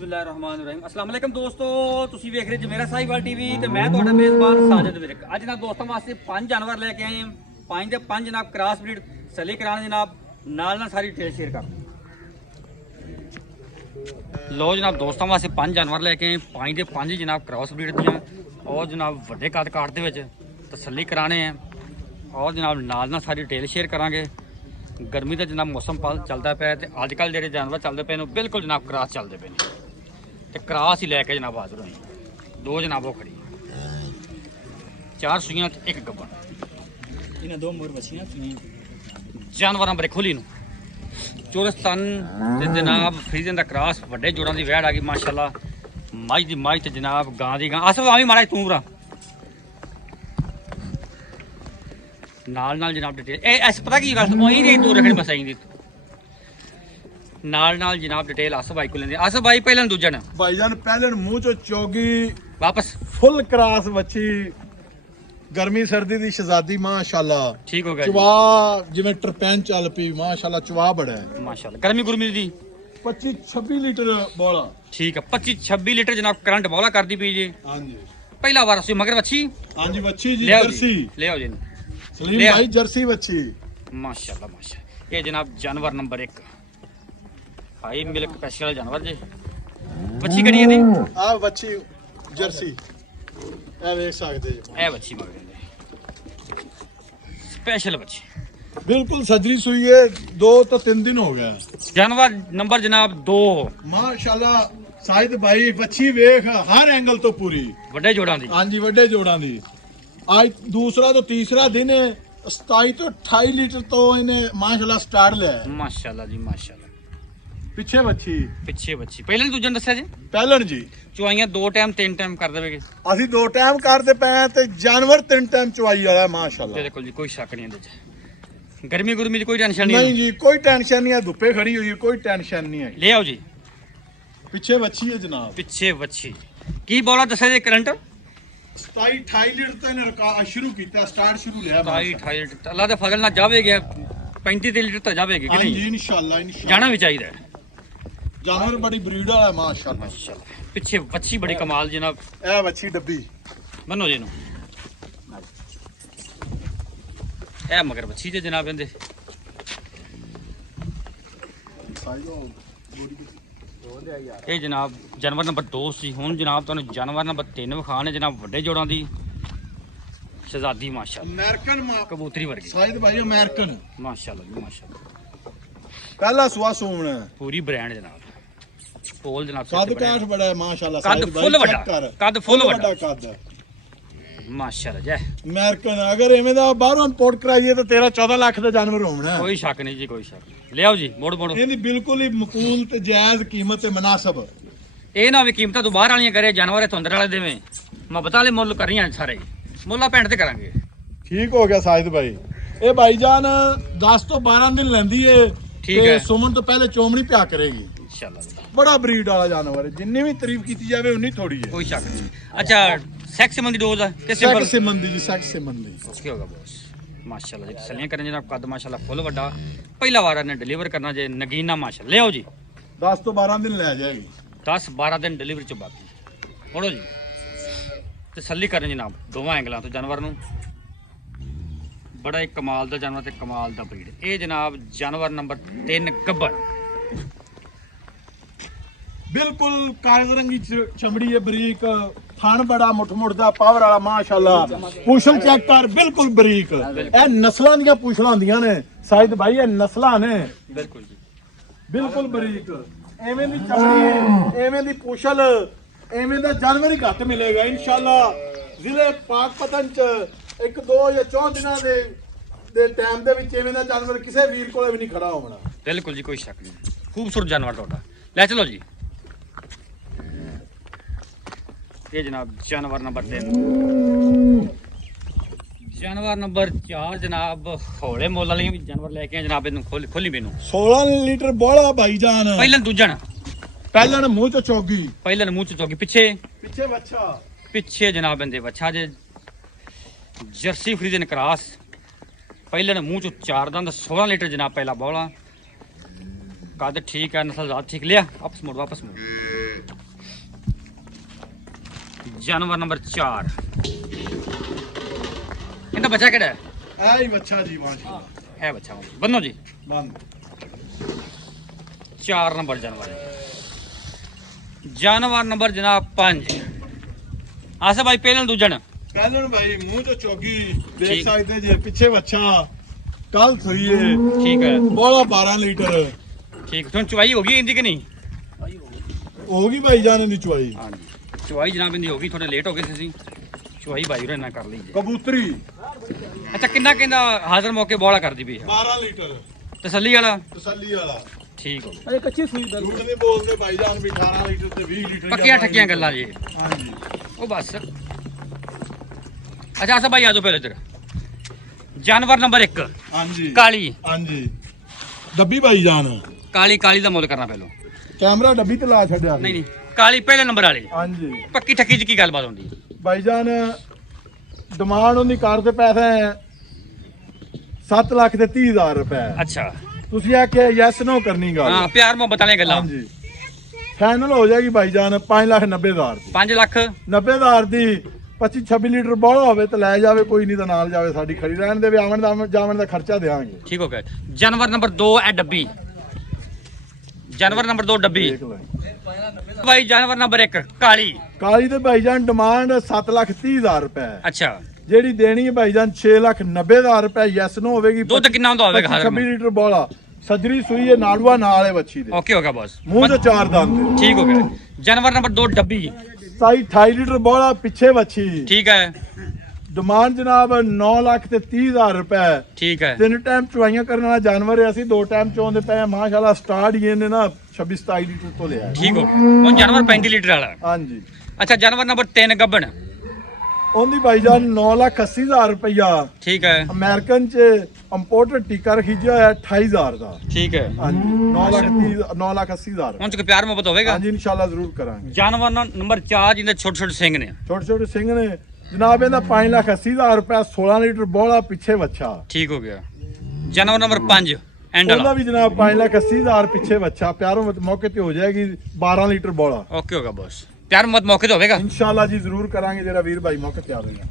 ਬਿਸਮਿਲ੍ਲਾਹਿਰਰਹਿਮਾਨਿਰਰਹੀਮ अस्सलाम वालेकुम ਦੋਸਤੋ, ਤੁਸੀਂ ਵੇਖ ਰਹੇ ਜਮੇਰਾ ਸਾਹੀਵਾਲ ਟੀਵੀ ਤੇ ਮੈਂ ਤੁਹਾਡਾ ਮੇਜ਼ਬਾਨ ਸਾਜਦ ਵਿਰਕ। ਅੱਜ ਨਾ ਦੋਸਤਾਂ ਵਾਸਤੇ 5 ਜਾਨਵਰ ਲੈ ਕੇ ਆਏ ਹਾਂ। 5 ਦੇ 5 ਜਨਾਬ ਕ੍ਰਾਸ ਬਰੀਡ ਸਲੀ ਕਰਾਣੇ ਜਨਾਬ, ਨਾਲ ਸਾਰੀ ਡਿਟੇਲ ਸ਼ੇਅਰ ਕਰ ਲੋ ਜਨਾਬ। ਦੋਸਤਾਂ ਵਾਸਤੇ 5 ਜਾਨਵਰ ਲੈ ਕੇ ਆਏ, 5 ਦੇ 5 ਜਨਾਬ ਕ੍ਰਾਸ ਬਰੀਡ ਦੀਆਂ ਔਰ ਜਨਾਬ ਵੱਡੇ ਕੱਦ ਕਾਠ ਦੇ ਵਿੱਚ ਤਸੱਲੀ ਕਰਾਣੇ ਆ ਔਰ ਜਨਾਬ ਨਾਲ ਸਾਰੀ ਡਿਟੇਲ ਸ਼ੇਅਰ ਕਰਾਂਗੇ। गर्मी का जनाब मौसम चलता पाया तो अजकल जो जानवर चलते पे बिल्कुल जनाब क्रास चलते पे तो क्रास ही लैके जनाब हाजिर होई। दो जनाब वो खड़ी 4 सूइयां एक गब्बन इन्हें 2 मोर बछियां जानवर बड़े खुली चोरस्तान जनाब फ्रीजन का क्रास वड्डे जोड़ों की वैड़ आ गई माशाल्लाह। मझ की मझ तो जनाब गां की गां अस भी माड़ा तू भरा नाल जनाब डिटेल ऐस पता की गल नहीं तू रखनी बस आई नाल जनाब डिटेल आसफ भाई को लेंदे। आसफ भाई पहले दूजा ने भाईजान पहले मुंह चो चौगी वापस फुल क्रास बच्ची गर्मी सर्दी दी शहजादी माशाल्लाह ठीक हो गया। चवा जिवें टरपैन चल पी माशाल्लाह चवा बड़ा है माशाल्लाह। गर्मी गुरमी दी 25-26 लीटर बोला ठीक है 25-26 लीटर जनाब करंट बौला कर दी पी जी। हां जी पहला बार सी मगर बच्ची हां जी बच्ची जी जर्सी ले आओ जी सलीम भाई जर्सी बच्ची माशाल्लाह माशाल्लाह। ये जनाब जानवर नंबर 1 भाई मिल्क स्पेशल जानवर जी। बच्ची कड़ी दी आ बच्ची जर्सी ए देख सकते जी ए बच्ची मगर स्पेशल बच्ची बिल्कुल सजरी सुई है 2 तो 3 दिन हो गया। जानवर नंबर जनाब 2 माशाल्लाह साहिद भाई बच्ची वेख हर एंगल तो पूरी ਵੱਡੇ ਜੋੜਾਂ ਦੀ। हाँ जी वड्डे जोड़ां दी आज दूसरा तो तीसरा दिन है 27 तो 28 लीटर तो इन्हें माशाल्लाह स्टार्ट लिया है। माशाल्लाह जी माशाल्लाह। पिछे बच्ची ਪਿੱਛੇ ਬੱਚੀ ਪਹਿਲਾਂ ਦੂਜਾ ਦੱਸਿਆ ਜੀ पहलन जी ਚੁਆਈਆਂ 2 ਟਾਈਮ 3 ਟਾਈਮ ਕਰ ਦੇਵੇਗੇ ਅਸੀਂ 2 टाइम करते पे हैं ते जानवर 3 टाइम चवाई वाला है माशाल्लाह। ਤੇਰੇ ਕੋਲ ਜੀ ਕੋਈ ਸ਼ੱਕ ਨਹੀਂ ਇਹਦੇ ਚ। ਗਰਮੀ ਗੁਰਮੀ ਦੀ ਕੋਈ ਟੈਨਸ਼ਨ ਨਹੀਂ नहीं जी कोई टेंशन नहीं है धुप्पे खड़ी हुई है कोई टेंशन नहीं है। ਲੈ ਆਓ ਜੀ। पीछे बच्ची है जनाब ਪਿੱਛੇ ਬੱਚੀ ਕੀ ਬੋਲਾ ਦੱਸਿਆ ਜੀ ਕਰੰਟ 27-28 लीटर तो इन्हें शुरू किया स्टार्ट शुरू लिया 28 ਲੀਟਰ ਅੱਲਾ ਦੇ ਫਜ਼ਲ ਨਾਲ ਜਾਵੇਗਾ 35 ਲੀਟਰ ਤਾਂ ਜਾਵੇਗੀ ਕਿ हाँ जी ਨਹੀਂ इंशाल्लाह ਜਾਣਾ ਵੀ ਚਾਹੀਦਾ ਹੈ। जानवर बड़ी ब्रीड वाला है माशाल्लाह। ਮਾਸ਼ਾਅੱਲਾ ਪਿੱਛੇ ਬੱਚੀ ਬੜੀ ਕਮਾਲ ਜਨਾਬ। ए बच्ची डब्बी ਬੰਨੋ ਜੀ ਨੂੰ ਇਹ ਮਗਰ ਬੱਚੀ ਜੇ ਜਨਾਬ ਇਹਦੇ ਇਹ ਜਨਾਬ ਜਾਨਵਰ ਨੰਬਰ 2 ਸੀ। ਹੁਣ ਜਨਾਬ ਤੁਹਾਨੂੰ ਜਾਨਵਰ ਨੰਬਰ 3 ਵਿਖਾਣੇ ਜਨਾਬ ਵੱਡੇ ਜੋੜਾਂ ਦੀ ਸ਼ਹਜ਼ਾਦੀ ਮਾਸ਼ਾਅੱਲਾ अमेरिकन ਕਬੂਤਰੀ ਵਰਗੀ साहिद भाई अमेरिकन ਮਾਸ਼ਾਅੱਲਾ ਜੀ ਮਾਸ਼ਾਅੱਲਾ। पहला सुहा सोमना है ਪੂਰੀ ਬ੍ਰਾਂਡ ਜਨਾਬ ਪੋਲ ਜਨਾਬ कद काठ बड़ा है माशाल्लाह कद साहिद भाई, फुल check बड़ा, कर। कद फुल बड़ा बड़ा। कद है ਮਾਸ਼ਾਅੱਲਾ ਜੈ अमेरिकन अगर एवें दा बाहरों इंपोर्ट कराइए तो 13-14 लाख ਦਾ ਜਾਨਵਰ ਹੋਣਾ ਹੈ। ਕੋਈ ਸ਼ੱਕ ਨਹੀਂ ਜੀ ਕੋਈ ਸ਼ੱਕ ਨਹੀਂ। ਲਿਆਓ ਜੀ ਮੋੜ ਮੋੜ। ਇਹਦੀ ਬਿਲਕੁਲ ਹੀ ਮਕੂਲ ਤੇ ਜਾਇਜ਼ ਕੀਮਤ ਤੇ ਮੁਨਾਸਬ। ਇਹ ਨਾ ਵੀ ਕੀਮਤਾਂ ਤੋਂ ਬਾਹਰ ਵਾਲੀਆਂ ਕਰੇ ਜਾਨਵਰ ਇਥੋਂ ਅੰਦਰ ਵਾਲੇ ਦੇਵੇਂ ਮੁਹੱਬਤ ਵਾਲੇ ਮੁੱਲ ਕਰੀਆਂ ਸਾਰੇ ਮੁੱਲਾ ਪਿੰਡ ਤੇ ਕਰਾਂਗੇ। ਠੀਕ ਹੋ ਗਿਆ ਸਾहिद ਭਾਈ। ਇਹ ਭਾਈਜਾਨ 10 ਤੋਂ 12 ਦਿਨ ਲੈਂਦੀ ਏ ਠੀਕ ਹੈ। ਸੁਮਨ ਤੋਂ ਪਹਿਲੇ ਚੋਮਣੀ ਪਿਆ ਕਰੇਗੀ। ਇਨਸ਼ਾਅੱਲਾ ਬੜਾ ਬਰੀਡ ਵਾਲਾ ਜਾਨਵਰ ਹੈ ਜਿੰਨੀ ਵੀ ਤਾਰੀਫ ਕੀਤੀ ਜਾਵੇ ਉਨੀ ਥੋੜੀ ਹੈ। ਕੋਈ ਸ਼ੱਕ ਨਹੀਂ। ਅੱਛਾ ਸੈਕਸ ਮੰਦੀ ਡੋਜ਼ ਹੈ ਕਿ ਸਿੰਪਲ ਸੈਕਸ ਸੰਬੰਧੀ ਜੀ ਸੈਕਸ ਸੰਬੰਧੀ ਕੀ ਹੋਗਾ ਬੋਸ। ਮਾਸ਼ਾਅੱਲਾ ਜੀ ਤਸੱਲੀਆਂ ਕਰਨ ਜਨਾਬ ਕੱਦ ਮਾਸ਼ਾਅੱਲਾ ਫੁੱਲ ਵੱਡਾ ਪਹਿਲਾ ਵਾਰ ਇਹਨੇ ਡਿਲੀਵਰ ਕਰਨਾ ਜੇ ਨਗੀਨਾ ਮਾਸ਼ਾਅੱਲਾ। ਲਿਆਓ ਜੀ 10 ਤੋਂ 12 ਦਿਨ ਲੈ ਜਾਏਗੀ। 10-12 ਦਿਨ ਡਿਲੀਵਰੀ ਚ ਬਾਕੀ ਮੋੜੋ ਜੀ ਤਸੱਲੀ ਕਰਨ ਜਨਾਬ ਦੋਵਾਂ ਐਂਗਲਾਂ ਤੋਂ ਜਾਨਵਰ ਨੂੰ। ਬੜਾ ਹੀ ਕਮਾਲ ਦਾ ਜਾਨਵਰ ਤੇ ਕਮਾਲ ਦਾ ਬਰੀਡ। ਇਹ ਜਨਾਬ ਜਾਨਵਰ ਨੰਬਰ 3 ਗੱਬਰ ਬਿਲਕੁਲ ਕਾਗਜ਼ ਰੰਗੀ ਚਮੜੀ ਹੈ ਬਰੀਕ ਥਣ ਬੜਾ ਮੁੱਠ ਮੁੱਠ ਦਾ ਪਾਵਰ ਵਾਲਾ ਮਾਸ਼ਾਅੱਲਾ। ਪੂਛਲ ਚੈੱਕ ਕਰ ਬਿਲਕੁਲ ਬਰੀਕ। ਇਹ ਨਸਲਾਂ ਦੀਆਂ ਪੂਛਲਾਂ ਹੁੰਦੀਆਂ ਨੇ ਸਾहिद ਭਾਈ ਇਹ ਨਸਲਾਂ ਨੇ ਬਿਲਕੁਲ ਜੀ ਬਿਲਕੁਲ ਬਰੀਕ। ਐਵੇਂ ਦੀ ਚਮੜੀ ਐਵੇਂ ਦੀ ਪੂਛਲ ਐਵੇਂ ਦਾ ਜਾਨਵਰ ਹੀ ਘੱਟ ਮਿਲੇਗਾ ਇਨਸ਼ਾਅੱਲਾ। ਜ਼ਿਲ੍ਹੇ ਪਾਕਪਤਨ ਚ 1-2 ਜਾਂ 4 ਦਿਨਾਂ ਦੇ ਟਾਈਮ ਦੇ ਵਿੱਚ ਐਵੇਂ ਦਾ ਜਾਨਵਰ ਕਿਸੇ ਵੀਰ ਕੋਲੇ ਵੀ ਨਹੀਂ ਖੜਾ ਹੋਣਾ। ਬਿਲਕੁਲ ਜੀ ਕੋਈ ਸ਼ੱਕ ਨਹੀਂ। ਖੂਬਸੂਰਤ ਜਾਨਵਰ ਤੁਹਾਡਾ ਲੈ ਚਲੋ ਜੀ। ਇਹ ਜਨਾਬ ਜਾਨਵਰ ਨੰਬਰ 3 ਜਾਨਵਰ ਨੰਬਰ 4 ਜਨਾਬ ਹੌਲੇ ਮੁੱਲ ਵਾਲੀਆਂ ਵੀ ਜਾਨਵਰ ਲੈ ਕੇ ਆ ਜਨਾਬ। ਇਹਨੂੰ ਖੋਲੀ ਮੈਨੂੰ 16 ਲੀਟਰ ਬੋਲਾ ਭਾਈਜਾਨ। ਪਹਿਲਾਂ ਦੂਜਣ ਪਹਿਲਾਂ ਮੂੰਹ ਚ ਚੌਗੀ ਪਹਿਲਾਂ ਮੂੰਹ ਚ ਚੌਕੀ ਪਿੱਛੇ ਪਿੱਛੇ ਬੱਚਾ ਪਿੱਛੇ ਜਨਾਬ ਇਹਦੇ ਬੱਚਾ ਜੇ ਜਰਸੀ ਫਰੀਜ਼ਨ ਕਰਾਸ ਪਹਿਲਾਂ ਮੂੰਹ ਚ 4 ਦੰਦ 16 ਲੀਟਰ ਜਨਾਬ ਪਹਿਲਾ ਬੋਲਾ कद ठीक है नस्ल ठीक लिया वापस मोड़ ਜਾਨਵਰ ਨੰਬਰ 4 ਇਹਦਾ ਬੱਚਾ ਕਿਹੜਾ ਹੈ? ਐ ਹੀ ਬੱਚਾ ਜੀ ਮਾਸ਼ਾਅੱਲਾ। ਹੈ ਬੱਚਾ ਬੰਨੋ ਜੀ। ਬੰਦ 4 ਨੰਬਰ ਜਾਨਵਰ ਹੈ। ਜਾਨਵਰ ਨੰਬਰ ਜਨਾਬ 5 ਆਸਾ ਭਾਈ ਪਹਿਲਾਂ ਦੂਜਣ ਪਹਿਲਾਂ ਭਾਈ ਮੂੰਹ ਤੋਂ ਚੋਗੀ ਦੇਖ ਠੀਕ। ਸਕਦੇ ਜੇ ਪਿੱਛੇ ਬੱਚਾ ਕੱਲ ਸੂਈਏ ਠੀਕ ਹੈ ਬੋਲਾ 12 ਲੀਟਰ ਠੀਕ ਤੁਹਾਨੂੰ ਚੁਆਈ ਹੋ ਗਈ ਇਹਦੀ ਕਿ ਨਹੀਂ? ਹੋ ਗਈ ਭਾਈ ਜਾਨ ਦੀ ਚੁਆਈ। ਹਾਂਜੀ ਚੁਆਈ ਜਨਾਬ ਇਹਦੀ ਹੋ ਗਈ ਥੋੜੇ ਲੇਟ ਹੋ ਗਏ ਸੀ ਅਸੀਂ ਚੁਆਈ ਭਾਈ ਉਹਨਾਂ ਨਾਲ ਕਰ ਲਈ ਜੀ। ਕਬੂਤਰੀ ਅੱਛਾ ਕਿੰਨਾ ਕਹਿੰਦਾ ਹਾਜ਼ਰ ਮੌਕੇ ਬੋਲਾ ਕਰਦੀ ਪਈ ਹੈ 12 ਲੀਟਰ ਤਸੱਲੀ ਵਾਲਾ ਤਸੱਲੀ ਵਾਲਾ। ਠੀਕ ਹੋ ਅਜੇ ਕੱਚੀ ਸੂਈ ਦਾ ਝੂਠ ਨਹੀਂ ਬੋਲਦੇ ਭਾਈ ਜਾਨ ਵੀ 18 ਲੀਟਰ ਤੇ 20 ਲੀਟਰ ਪੱਕੀਆਂ ਠੱਕੀਆਂ ਗੱਲਾਂ ਜੀ ਹਾਂਜੀ। ਉਹ ਬਸ ਅੱਛਾ ਆਸਾ ਭਾਈ ਆ ਜਾਓ ਪਹਿਲੇ ਇੱਧਰ ਜਾਨਵਰ ਨੰਬਰ 1 ਹਾਂਜੀ ਕਾਲੀ ਹਾਂਜੀ ਡੱਬੀ ਭਾਈ ਜਾਨ ਕਾਲੀ ਦਾ ਮੁੱਲ ਕਰਨਾ ਪਹਿਲਾਂ ਕੈਮਰਾ ਡੱਬੀ ਤੇ ਲਾ ਛੱਡਿਆ ਸੀ। ਨਹੀਂ ਕਾਲੀ ਪਹਿਲੇ ਨੰਬਰ ਵਾਲੀ ਹਾਂਜੀ ਪੱਕੀ ਠੱਕੀ ਚ ਕੀ ਗੱਲਬਾਤ ਹੁੰਦੀ ਭਾਈ ਜਾਨ ਡਿਮਾਂਡ ਉਹਦੀ ਕਾਰ ਦੇ ਪੈਸੇ 7 ਲੱਖ ਤੇ 30 ਹਜ਼ਾਰ ਰੁਪਏ। ਅੱਛਾ ਤੁਸੀਂ ਆਖਿਆ ਯੈਸ ਨੋ ਕਰਨੀ ਗੱਲ। ਹਾਂ ਪਿਆਰ ਮੁਹੱਬਤ ਵਾਲੀਆਂ ਗੱਲਾਂ ਹਾਂਜੀ ਫਾਈਨਲ ਹੋ ਜਾਏਗੀ ਭਾਈ ਜਾਨ 5,90,000 ਦੀ 5 ਲੱਖ 90,000 ਦੀ 25-26 ਲੀਟਰ ਬੋਲਾ ਹੋਵੇ ਤਾਂ ਲੈ ਜਾਵੇ ਕੋਈ ਨਹੀਂ ਤਾਂ ਨਾਲ ਜਾਵੇ ਸਾਡੀ ਖੜੀ ਰਹਿਣ ਦੇ ਵੀ ਆਵਣ ਦਾ ਜਾਵਣ ਦਾ ਖਰਚਾ ਦੇਵਾਂਗੇ। ਠੀਕ ਹੋ ਗਿਆ ਜਾਨਵਰ ਨੰਬਰ 2 ਹੈ ਡੱਬੀ ਜਾਨਵਰ ਨੰਬਰ 2 ਡੱਬੀ ਦੇਖ ਲੈ ਭਾਈ ਜਾਨਵਰ ਨੰਬਰ 1 ਕਾਲੀ ਕਾਲੀ ਤੇ ਭਾਈ ਜਾਨ ਡਿਮਾਂਡ 7,30,000 ਰੁਪਏ ਅੱਛਾ ਜਿਹੜੀ ਦੇਣੀ ਹੈ ਭਾਈ ਜਾਨ 6,90,000 ਰੁਪਏ ਯੈਸ ਨੋ ਹੋਵੇਗੀ। ਦੁੱਧ ਕਿੰਨਾ ਹੁੰਦਾ ਹੋਵੇਗਾ ਹਰ 26 ਲੀਟਰ ਬੋਲਾ ਸਜਰੀ ਸੂਈ ਹੈ ਨਾੜੂਆ ਨਾਲ ਹੈ ਬੱਚੀ ਦੇ ਓਕੇ ਹੋ ਗਿਆ ਬਸ ਮੂੰਹ ਤੇ 4 ਦੰਦ ਠੀਕ ਹੋ ਗਿਆ ਜਾਨਵਰ ਨੰਬਰ 2 ਡੱਬੀ 28 ਲੀਟਰ ਬੋਲਾ ਪਿੱਛੇ ਬੱਚੀ ਠੀਕ ਹੈ ਡਿਮਾਂਡ ਜਨਾਬ 9 ਲੱਖ ਤੇ 30,000 ਰੁਪਏ। ਠੀਕ ਹੈ 3 ਟਾਈਮ ਚੁਆਈਆਂ ਕਰਨ ਵਾਲਾ ਜਾਨਵਰ ਹੈ ਅਸੀਂ 2 ਟਾਈਮ ਚੋਂਦੇ ਪਏ ਮਾਸ਼ਾਅੱਲਾ ਸਟਾਰਟ ਹੀ ਇਹਨੇ ਨਾ 26-27 ਲੀਟਰ ਤੋਂ ਲਿਆ। ਠੀਕ ਹੋ ਗਿਆ ਉਹ ਜਾਨਵਰ 35 ਲੀਟਰ ਵਾਲਾ ਹਾਂਜੀ ਅੱਛਾ ਜਾਨਵਰ ਨੰਬਰ 3 ਗੱਬਣ ਉਹਦੀ ਭਾਈਜਾਨ 9,80,000 ਰੁਪਇਆ ਠੀਕ ਹੈ ਅਮਰੀਕਨ ਚ ਇੰਪੋਰਟਡ ਟੀਕਾ ਰਖੀਜਿਆ ਹੋਇਆ 28,000 ਦਾ। ਠੀਕ ਹੈ ਹਾਂਜੀ 9,80,000 ਹੁਣ ਚ ਪਿਆਰ ਮੁਹੱਬਤ ਹੋਵੇਗਾ ਹਾਂਜੀ ਇਨਸ਼ਾਅੱਲਾ ਜ਼ਰੂਰ ਕਰਾਂਗੇ। ਜਾਨਵਰ ਨੰਬਰ 4 ਜਿਹਦੇ ਛੋਟੇ ਛੋਟੇ ਸਿੰਘ ਨੇ ਛੋਟੇ ਛੋਟੇ ਸਿੰਘ ਨੇ ਜਨਾਬ ਇਹਦਾ 5,80,000 ਰੁਪਇਆ 16 ਲੀਟਰ ਬੋਲਾ ਪਿੱਛੇ ਵੱਛਾ। ਠੀਕ ਹੋ ਗਿਆ ਜਾਨਵਰ ਨੰਬਰ 5 ਐਂਡ ਉਹਦਾ ਵਾਲਾ ਵੀ ਜਨਾਬ 5,80,000 ਪਿੱਛੇ ਵੱਛਾ ਪਿਆਰੋਂ ਮੌਕੇ ਤੇ ਹੋ ਜਾਏਗੀ 12 ਲੀਟਰ ਬੋਲਾ ਓਕੇ ਹੋ ਗਿਆ ਬਸ ਪਿਆਰ ਮੁਹੱਬਤ ਮੌਕੇ ਤੇ ਹੋਵੇਗਾ ਇਨਸ਼ਾਅੱਲਾ ਜੀ ਜ਼ਰੂਰ ਕਰਾਂਗੇ ਜਿਹੜਾ ਵੀਰ ਭਾਈ ਮੌਕੇ ਤੇ ਆਵੇਗਾ।